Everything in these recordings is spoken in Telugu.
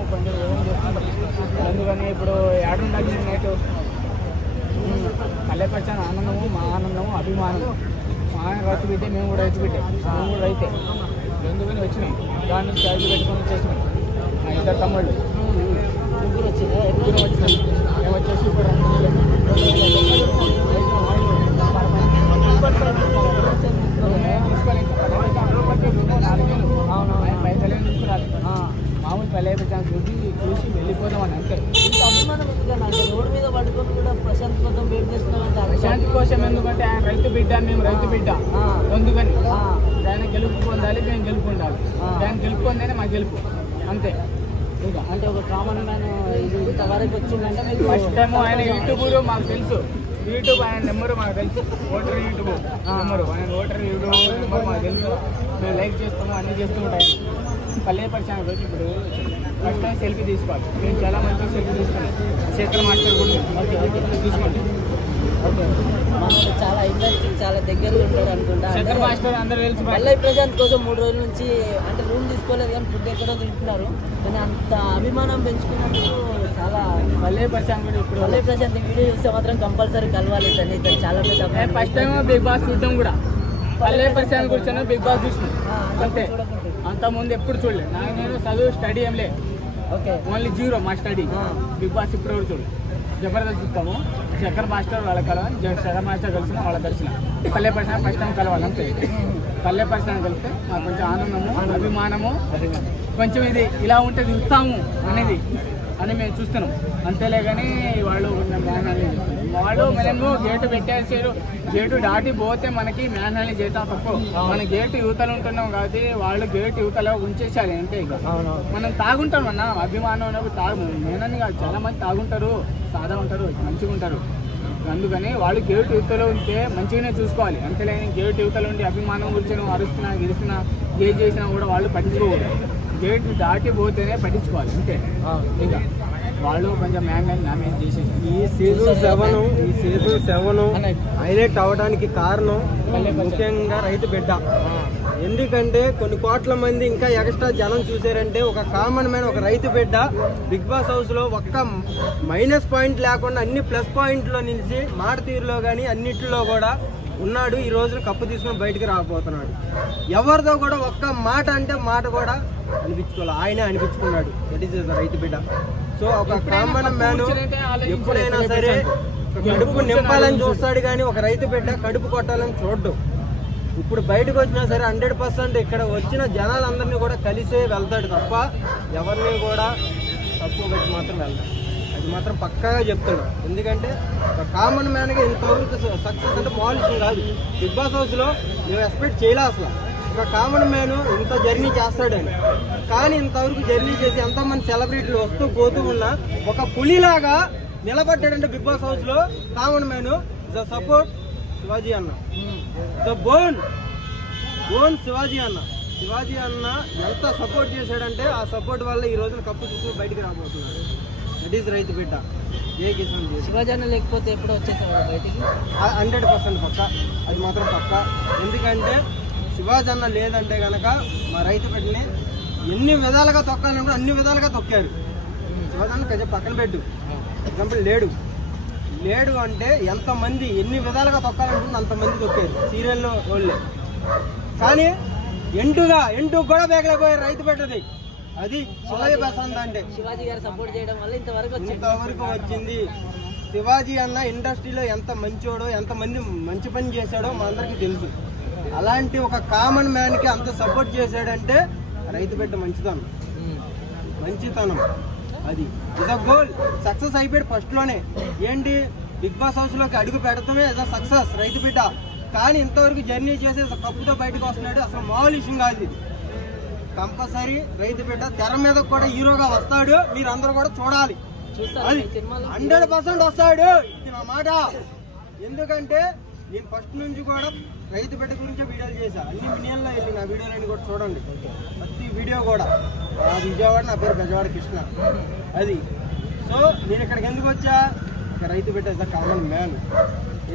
మేము కొంచెం ఏం చేస్తుంటాం. అందుకని ఇప్పుడు ఏడుండాలి నైట్ కళ్ళపరిచాను ఆనందము, మా ఆనందము, అభిమానము. మా ఆయన రైతు బిడ్డే, మేము కూడా రైతు బిడ్డే, మేము కూడా రైతే. ఎందుకని వచ్చినాం, దాని నుంచి క్యాజీ పెట్టుకొని వచ్చేసినాం. మా ఇద్దరు తమ్ముళ్ళు ముగ్గురు వచ్చినాం. మేము వచ్చేసి ఇప్పుడు పైసలు ఏం తీసుకురాలి, మామూలు పల్లె పెట్టాను చూసి వెళ్ళిపోదామని అంతే. రోడ్డు మీద పడుకొని కూడా ప్రశాంత్ కోసం వెయిట్ చేస్తున్నాం. ప్రశాంత్ కోసం ఎందుకంటే ఆయన రైతు బిడ్డ, మేము రైతు బిడ్డ. అందుకని ఆయన గెలుపు పొందాలి, మేము గెలుపు ఉండాలి. ఆయన గెలుపు పొందేనే మా గెలుపు అంతే. ఇంకా అంటే ఒక కామన్ మ్యాన్ ఇది ఇంతవరకు వచ్చిందంటే మీకు ఫస్ట్ టైం ఆయన యూట్యూబ్ మాకు తెలుసు. యూట్యూబ్ ఆయన నెంబరు మాకు తెలుసు. ఓటర్ యూట్యూబ్ నెంబరు, ఆయన ఓటర్ యూట్యూబ్ నెంబర్ మాకు తెలుసు. మేము లైక్ చేస్తాము, అన్నీ చేస్తూ ఉంటాయి. పల్లె పరిచయం రోజు ఇప్పుడు ఫస్ట్ టైం సెల్ఫీ తీసుకోవాలి. మేము చాలా మంచిగా సెల్ఫీ తీసుకున్నాం. శేఖర్ మాస్టర్ కూడా తీసుకోండి. ఓకే, మనకు చాలా ఇండస్ట్రీ చాలా దగ్గరలో ఉంటాడు అనుకుంటా. శేఖర్ మాస్టర్ అందరూ తెలుసు. పల్లె ప్రశాంత్ కోసం 3 రోజుల నుంచి అంటే రూమ్ తీసుకోలేదు కానీ ఫుడ్ ఎక్కడో తింటున్నారు. కానీ అంత అభిమానం పెంచుకున్నందుకు చాలా పల్లె పరిచయం కూడా ఇప్పుడు పల్లె ప్రశాంత్ వీడియో చూస్తే మాత్రం కంపల్సరీ కలవాలి. ఇతను చాలా పెద్ద ఫస్ట్ టైం బిగ్ బాస్ చూడడం కూడా పల్లె పరిచయం కూర్చొని బిగ్ బాస్ చూసినాం అంతే. అంతకుముందు ఎప్పుడు చూడలేదు. నేను చదువు స్టడీ ఏం లేదు. ఓకే, ఓన్లీ 0 మా స్టడీ. బిగ్ బాస్ ఇప్పుడు కూడా చూడలేదు. జబర్దస్త్ చూస్తాము. శేఖర్ మాస్టర్ వాళ్ళ కలవాలి, శేఖర్ మాస్టర్ కలిసిన వాళ్ళ దర్శన. పల్లె పరిచయం ఫస్ట్ టైం కలవాలి అంతే. పల్లె పరిచయం కలిస్తే మాకు కొంచెం ఆనందము, అభిమానము, కొంచెం ఇది ఇలా ఉంటుంది ఉత్సాహము అనేది అని మేము చూస్తున్నాం అంతేలే. కానీ వాళ్ళు మేము గేటు పెట్టేసారు. గేటు దాటి పోతే మనకి మ్యాన్హాలి చేద్దాం తక్కువ. మన గేటు యువతలు ఉంటున్నాం కాబట్టి వాళ్ళు గేటు యువతలో ఉంచేసారు అంతే. ఇక మనం తాగుంటాం అన్న అభిమానం తాగు నేనని కాదు, చాలా మంది తాగుంటారు, సాదా ఉంటారు, మంచిగా ఉంటారు. అందుకని వాళ్ళు గేటు యువతలో ఉంటే మంచిగానే చూసుకోవాలి అంతేలేని గేటు యువతలో ఉండి అభిమానం గురించి అరుస్తున్నా గెలిచినా ఏ చేసినా కూడా వాళ్ళు పట్టించుకోవాలి. గేటు దాటి పోతేనే పట్టించుకోవాలి అంతే. ఇక వాళ్ళు కొంచెం మ్యానేజ్ చేసేసి ఈ సీజన్ 7 హైలైట్ అవ్వడానికి కారణం ముఖ్యంగా రైతు బిడ్డ. ఎందుకంటే కొన్ని కోట్ల మంది ఇంకా ఎక్స్ట్రా జనం చూసారంటే ఒక కామన్ మ్యాన్, ఒక రైతు బిడ్డ బిగ్ బాస్ హౌస్ లో ఒక్క మైనస్ పాయింట్ లేకుండా అన్ని ప్లస్ పాయింట్లో నిలిచి మాట తీరులో కానీ అన్నిటిలో కూడా ఉన్నాడు. ఈ రోజున కప్పు తీసుకుని బయటికి రాకపోతున్నాడు. ఎవరితో కూడా ఒక్క మాట అంటే మాట కూడా అనిపించుకోవాలి, ఆయనే అనిపించుకున్నాడు. దట్ ఈస్ రైతు బిడ్డ. సో ఒక కామన్ మ్యాన్ ఎప్పుడైనా సరే కడుపు నింపాలని చూస్తాడు కానీ ఒక రైతు బిడ్డ కడుపు కొట్టాలని చూడ్డు. ఇప్పుడు బయటకు వచ్చినా సరే 100% ఇక్కడ వచ్చిన జనాలందరినీ కూడా కలిసే వెళ్తాడు తప్ప ఎవరిని కూడా తక్కువ పెట్టి మాత్రం వెళ్తాడు. అది మాత్రం పక్కాగా చెప్తున్నా. ఎందుకంటే ఒక కామన్ మ్యాన్గా ఇంతవరకు సక్సెస్ అంటే మామూలు కాదు. బిగ్ బాస్ హౌస్లో మేము ఎక్స్పెక్ట్ చేయలే అసలు ఒక కామన్ మ్యాన్ ఇంత జర్నీ చేస్తాడని. కానీ ఇంతవరకు జర్నీ చేసి ఎంతోమంది సెలబ్రిటీలు వస్తూ పోతూ ఉన్నా ఒక పులిలాగా నిలబడ్డాడంటే బిగ్ బాస్ హౌస్లో common man. The support Shivaji అన్న, ద బోన్ శివాజీ అన్న. శివాజీ అన్న ఎంత సపోర్ట్ చేశాడంటే ఆ సపోర్ట్ వల్ల ఈ రోజున కప్పు తీసుకుని బయటికి రాబోతున్నాడు. దట్ ఈస్ రైతు బిడ్డ. ఏ కిసాన్ శివాజీ అన్న లేకపోతే ఎప్పుడు వచ్చేసాడు బయటికి 100% పక్క. అది మాత్రం పక్క. ఎందుకంటే శివాజీ అన్న లేదంటే కనుక మా రైతు బిడ్డని ఎన్ని విధాలుగా తొక్కాలంటే అన్ని విధాలుగా తొక్కారు. శివాజీ అన్న కొంచెం పక్కన పెట్టు, ఎగ్జాంపుల్ లేడు అంటే ఎంతమంది ఎన్ని విధాలుగా తొక్కాలనుకుంటే అంతమంది తొక్కారు సీరియల్లో వాళ్ళే. కానీ ఎంటుకు కూడా బేగలేకపోయారు రైతు బిడ్డది. అది శివాజీ ప్రశాంత్ అంటే శివాజీ గారు సపోర్ట్ చేయడం వల్ల ఇంతవరకు వచ్చింది. శివాజీ అన్న ఇండస్ట్రీలో ఎంత మంచోడో, ఎంతమంది మంచి పని చేశాడో మా అందరికీ తెలుసు. అలాంటి ఒక కామన్ మ్యాన్ కి అంత సపోర్ట్ చేశాడంటే రైతు బిడ్డ మంచితనం. అది ఇద గోల్. సక్సెస్ అయిపోయాడు ఫస్ట్ లోనే. ఏంటి బిగ్ బాస్ హౌస్ లోకి అడుగు పెడతామే ఇద సక్సెస్ రైతు బిడ్డ. కానీ ఇంతవరకు జర్నీ చేసి కప్పుతో బయటకు వస్తున్నాడు. అసలు మామూలు విషయం కాదు ఇది. కంపల్సరీ రైతు బిడ్డ తెర మీద కూడా హీరోగా వస్తాడు. మీరందరూ కూడా చూడాలి. 100% వస్తాడు, ఇది నా మాట. ఎందుకంటే నేను ఫస్ట్ నుంచి కూడా రైతు బిడ్డ గురించే వీడియోలు చేశా. అన్ని మిలియన్లో వెళ్ళి నా వీడియోలన్నీ కూడా చూడండి. ప్రతి వీడియో కూడా విజయవాడ, నా పేరు బెజవాడ కృష్ణ. అది సో నేను ఇక్కడికి ఎందుకు వచ్చా, రైతు బిడ్డ ఇస్ ద కామన్ మ్యాన్.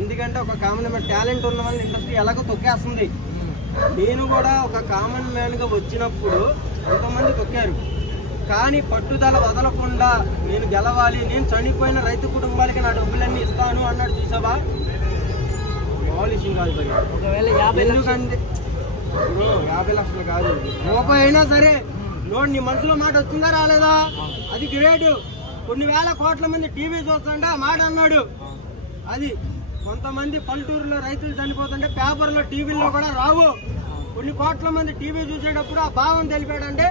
ఎందుకంటే ఒక కామన్ మ్యాన్ టాలెంట్ ఉన్న వాళ్ళని ఇండస్ట్రీ ఎలాగో తొక్కేస్తుంది. నేను కూడా ఒక కామన్ మ్యాన్గా వచ్చినప్పుడు ఎంతోమంది తొక్కారు. కానీ పట్టుదల వదలకుండా నేను గెలవాలి, నేను చనిపోయిన రైతు కుటుంబాలకి నా డబ్బులన్నీ ఇస్తాను అన్నాడు. చూసావా, మామూలు కాదు భయ్య. ఒకవేళ 50 ఎందుకంటే ఇప్పుడు 50 లక్షలు కాదు, రూపాయి అయినా సరే లోన్ నీ మనసులో మాట వచ్చిందా రాలేదా, అది గ్రేట్. కొన్ని వేల కోట్ల మంది టీవీ చూస్తుంటే ఆ మాట అన్నాడు. అది కొంతమంది పల్లెటూరులో రైతులు చనిపోతుంటే పేపర్లో టీవీలో కూడా రావు. కొన్ని కోట్ల మంది టీవీ చూసేటప్పుడు ఆ భావం తెలిపాడంటే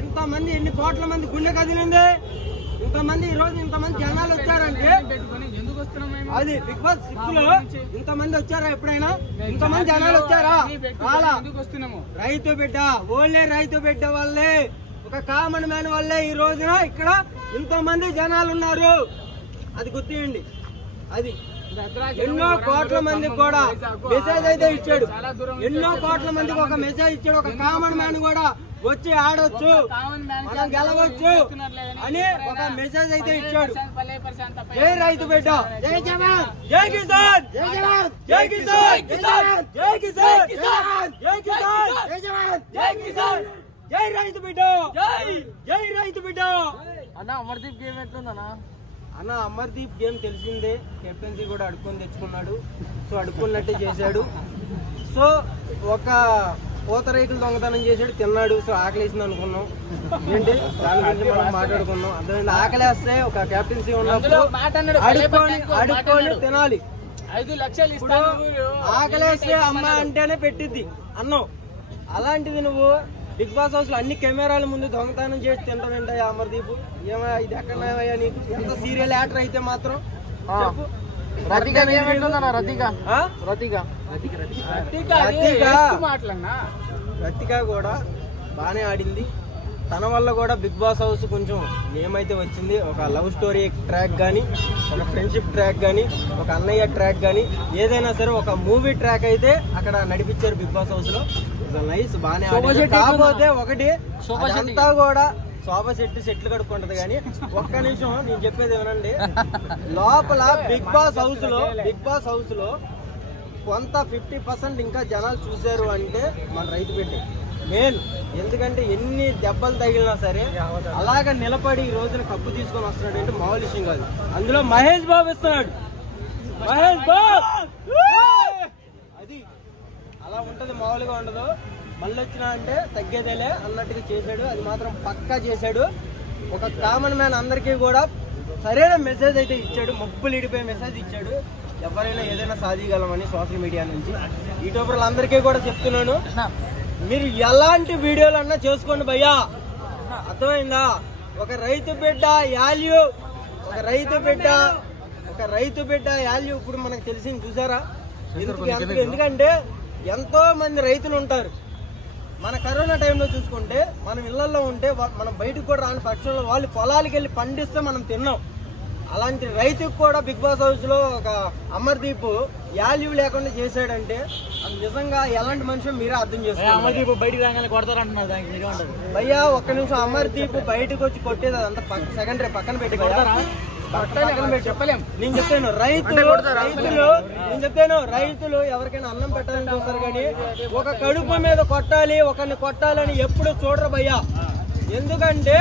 ఎంతమంది, ఎన్ని కోట్ల మంది గుండె కదిలింది, ఇంతమంది ఈ రోజు ఇంతమంది జనాలు వచ్చారంటే అది బిగ్ బాస్ 6 లో ఇంతమంది వచ్చారా? ఎప్పుడైనా ఇంతమంది జనాలు వచ్చారా? చాలా. రైతు బిడ్డ, ఓన్లీ రైతు బిడ్డ వల్లే, ఒక కామన్ మ్యాన్ వల్లే ఈ రోజున ఇక్కడ ఇంతమంది జనాలు ఉన్నారు. అది గుర్తియండి. అది ఎన్నో కోట్ల మందికి కూడా మెసేజ్ అయితే ఇచ్చాడు. ఎన్నో కోట్ల మందికి ఒక మెసేజ్ ఇచ్చాడు. ఒక కామన్ మ్యాన్ కూడా వచ్చి ఆడొచ్చు, మనం గెలవచ్చు అని ఒక మెసేజ్ అయితే ఇచ్చాడు. జై రైతు బిడ్డ, జై జవాన్, జై కిసాన్, జై జవాన్, జై కిసాన్, జై కిసాన్, జై కిసాన్, జై జవాన్, జై కిసాన్, జై రైతు బిడ్డ, జై రైతు బిడ్డ. అన్న అమర్దీప్ గేమ్ ఎట్లుందన్నా? అన్న అమర్దీప్ గేమ్ తెలిసిందే, కెప్టెన్సీ కూడా అడుక్కొని తెచ్చుకున్నాడు. సో అడుక్కున్నట్టే చేశాడు. సో ఒక పూత రైతులు దొంగతనం చేశాడు, తిన్నాడు. సో ఆకలేసింది అనుకున్నాం. ఏంటి దాని గురించి మనం మాట్లాడుకున్నాం. అర్థమైంది. ఆకలేస్తే ఒక కెప్టెన్సీ ఉన్నప్పుడు అడుక్కొని తినాలి. 5 లక్షలు ఇప్పుడు ఆకలేస్తే అమ్మ అంటేనే పెట్టిద్ది అన్నం. అలాంటిది నువ్వు బిగ్ బాస్ హౌస్ లో అన్ని కెమెరాల ముందు దొంగతనం చేసి తింటానంటాయా అమర్దీప్? ఏమయ్యా ఇది ఎక్కడయ్యా నీకు? ఎంత సీరియల్ యాక్టర్ అయితే మాత్రం చెప్పు. రతిక కూడా బానే ఆడింది. తన వల్ల కూడా బిగ్ బాస్ హౌస్ కొంచెం ఏమైతే వచ్చింది. ఒక లవ్ స్టోరీ ట్రాక్ గానీ, ఒక ఫ్రెండ్షిప్ ట్రాక్ గానీ, ఒక అన్నయ్య ట్రాక్ గానీ, ఏదైనా సరే ఒక మూవీ ట్రాక్ అయితే అక్కడ నడిపించారు బిగ్ బాస్ హౌస్ లో. నైస్, బానే ఆడింది. కాకపోతే ఒకటి అంతా కూడా శోభా సెట్లు కడుక్కుంటది. కానీ ఒక్క నిమిషం నేను చెప్పేది ఏమనండి, లోపల బిగ్ బాస్ హౌస్ లో కొంత 50% ఇంకా జనాలు చూశారు అంటే మన రైతు బిడ్డ మెయిన్. ఎందుకంటే ఎన్ని దెబ్బలు తగిలినా సరే అలాగ నిలబడి ఈ రోజున కప్పు తీసుకొని వస్తున్నాడు అంటే మామూలు విషయం కాదు. అందులో మహేష్ బాబు ఇస్తున్నాడు. మహేష్ బాబు అది అలా ఉంటది, మామూలుగా ఉండదు. మళ్ళీ వచ్చినా అంటే తగ్గేదేలే అన్నట్టుగా చేశాడు. అది మాత్రం పక్కా చేశాడు. ఒక కామన్ మ్యాన్ అందరికీ కూడా సరైన మెసేజ్ అయితే ఇచ్చాడు. మబ్బులు ఇడిపోయే మెసేజ్ ఇచ్చాడు. ఎవరైనా ఏదైనా సాధించగలమని సోషల్ మీడియా నుంచి యూట్యూబర్లు అందరికీ కూడా చెప్తున్నాను, మీరు ఎలాంటి వీడియోలు అన్నా చేసుకోండి భయ్యా. అర్థమైందా? ఒక రైతు బిడ్డ వాల్యూ, ఒక రైతు బిడ్డ వాల్యూ ఇప్పుడు మనకు తెలిసింది. చూసారా? ఎందుకంటే ఎంతో మంది రైతులు ఉంటారు. మన కరోనా టైంలో చూసుకుంటే మనం ఇళ్లలో ఉంటే మనం బయటకు కూడా రాని పక్షంలో వాళ్ళు పొలాలకు వెళ్ళి పండిస్తే మనం తిన్నాం. అలాంటి రైతుకు కూడా బిగ్ బాస్ హౌస్ లో ఒక అమర్దీప్ వాల్యూ లేకుండా చేశాడంటే అది నిజంగా ఎలాంటి మనిషి మీరే అర్థం చేసుకోండి. అమర్దీప్ బయటికి రాగానే కొడతారంటున్నారు, దానికి మీరేమంటారు భయ్యా? ఒక్క నిమిషం, అమర్దీప్ బయటకు వచ్చి కొట్టేది అదంతా సెకండరీ, పక్కన పెట్టి చెప్పలేం. నేను చెప్తాను రైతులు ఎవరికైనా అన్నం పెట్టాలని చూస్తారు కానీ ఒక కడుపు మీద కొట్టాలి, ఒకరిని కొట్టాలని ఎప్పుడు చూడరు భయ్యా. ఎందుకంటే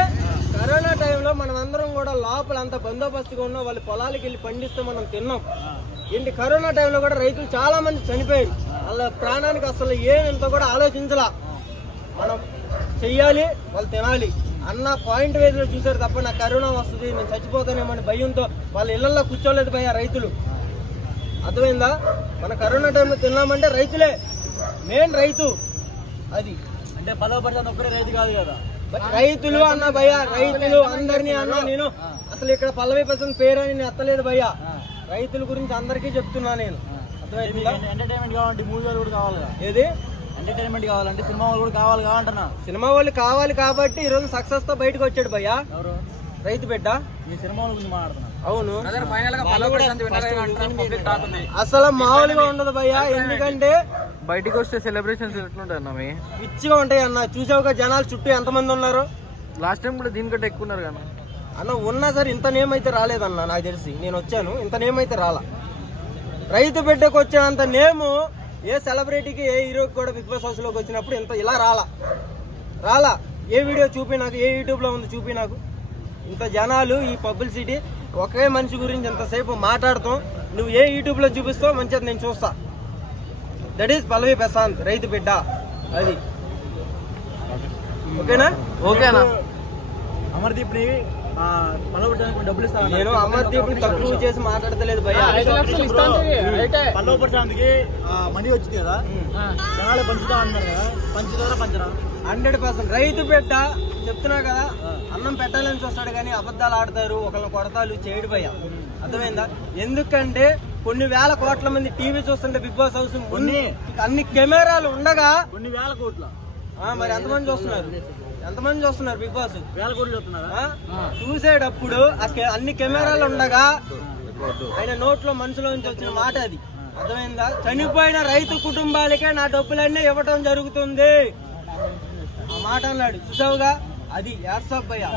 కరోనా టైంలో మనం అందరం కూడా లోపల అంత బందోబస్తుగా ఉన్నాం. వాళ్ళు పొలాలకు వెళ్ళి పండిస్తే మనం తిన్నాం. ఏంటి కరోనా టైంలో కూడా రైతులు చాలా మంది చనిపోయారు. వాళ్ళ ప్రాణానికి అసలు ఏమింత కూడా ఆలోచించలా. మనం చెయ్యాలి, వాళ్ళు తినాలి అన్న పాయింట్ వేదిలో చూసారు తప్ప నాకు కరోనా వస్తుంది, నేను చచ్చిపోతానేమని భయంతో వాళ్ళ ఇళ్లలో కూర్చోలేదు భయ్యా రైతులు. అర్థమైందా? మన కరోనా టైంలో తిన్నామంటే రైతులే మెయిన్. రైతు అది అంటే 10% ఒక్కడే రైతు కాదు కదా, రైతులు అన్న భయ్యా. రైతులు అందరినీ అన్నా నేను. అసలు ఇక్కడ 40% పేరు అని నేను ఎత్తలేదు భయ్యా. రైతుల గురించి అందరికీ చెప్తున్నా నేను. అర్థమైందా? ఎంటర్టైన్మెంట్ కావాలంటే మూవీ వాళ్ళు కూడా కావాలి. ఏది ఎంటర్టైన్మెంట్ కావాలంటే సినిమా వాళ్ళు కూడా కావాలి కావాలంటున్నా. సినిమా వాళ్ళు కావాలి కాబట్టి ఈ రోజు సక్సెస్ తో బయటకు వచ్చాడు భయ్యా రైతు బిడ్డ. ఈ సినిమా వాళ్ళ గురించి మాట్లాడుతున్నా. అవును, అసలు మామూలుగా ఉండదు భయ్యా. ఎందుకంటే బయటకు వస్తే సెలబ్రేషన్స్ ఎట్లుంటాయి అన్న? పిచ్చిగా ఉంటాయి అన్న. చూసావుగా జనాలు చుట్టూ ఎంతమంది ఉన్నారు. లాస్ట్ టైం కూడా దీనికంటే ఎక్కువ ఉన్నారు కదా అన్న. ఉన్నా సరే ఇంత నేమ్ అయితే రాలేదన్న. నాకు తెలిసి నేను వచ్చాను, ఇంత నేమ్ అయితే రాలా. రైతు బిడ్డకు వచ్చినంత నేము ఏ సెలబ్రిటీకి ఏ హీరోకి కూడా బిగ్ బాస్ హౌస్ లోకి వచ్చినప్పుడు ఇంత ఇలా రాలా. ఏ వీడియో చూపి నాకు, ఏ యూట్యూబ్లో ఉంది చూపి నాకు. ఇంత జనాలు ఈ పబ్లిసిటీ ఒకే మనిషి గురించి ఎంతసేపు మాట్లాడతాం, నువ్వు ఏ యూట్యూబ్లో చూపిస్తావు మంచిది నేను చూస్తా. దట్ ఈస్ పల్లవి ప్రశాంత్, రైతు బిడ్డ. అది ఓకేనా? ఓకేనా? అమర్దీప్ ని డబ్బులు ఇస్తా. నేను అమర్దీప్ తక్కువ చేసి మాట్లాడతలేదు భయ్యా. 5 లక్షలు ఇస్తాను పల్లవ ప్రశాంత్కి మనీ వచ్చింది కదా, జనాలు పంచుతా అన్నారు కదా, పంచుతారా పంచరా? 100% రైతు బిడ్డ చెప్తున్నా కదా. అన్నం పెట్టాలని చూస్తాడు కానీ అబద్ధాలు ఆడతారు, ఒకళ్ళని కొడతాలు చేయడు భయ్యా. అర్థమైందా? ఎందుకంటే కొన్ని వేల కోట్ల మంది టీవీ చూస్తుంటే బిగ్ బాస్ హౌస్ అన్ని కెమెరాలు ఉండగా కొన్ని వేల కోట్ల మరి ఎంతమంది చూస్తున్నారు? ఎంతమంది చూస్తున్నారు బిగ్ బాస్? వేల కోట్లు చూస్తున్నారా? చూసేటప్పుడు అన్ని కెమెరాలు ఉండగా ఆయన నోట్లో మనసులో నుంచి వచ్చిన మాట అది. అర్థమైందా? చనిపోయిన రైతు కుటుంబాలకే నా డబ్బులన్నీ ఇవ్వటం జరుగుతుంది ఆ మాట అన్నాడు. చూసావుగా? అది యాడ్సాప్ భయ్యా.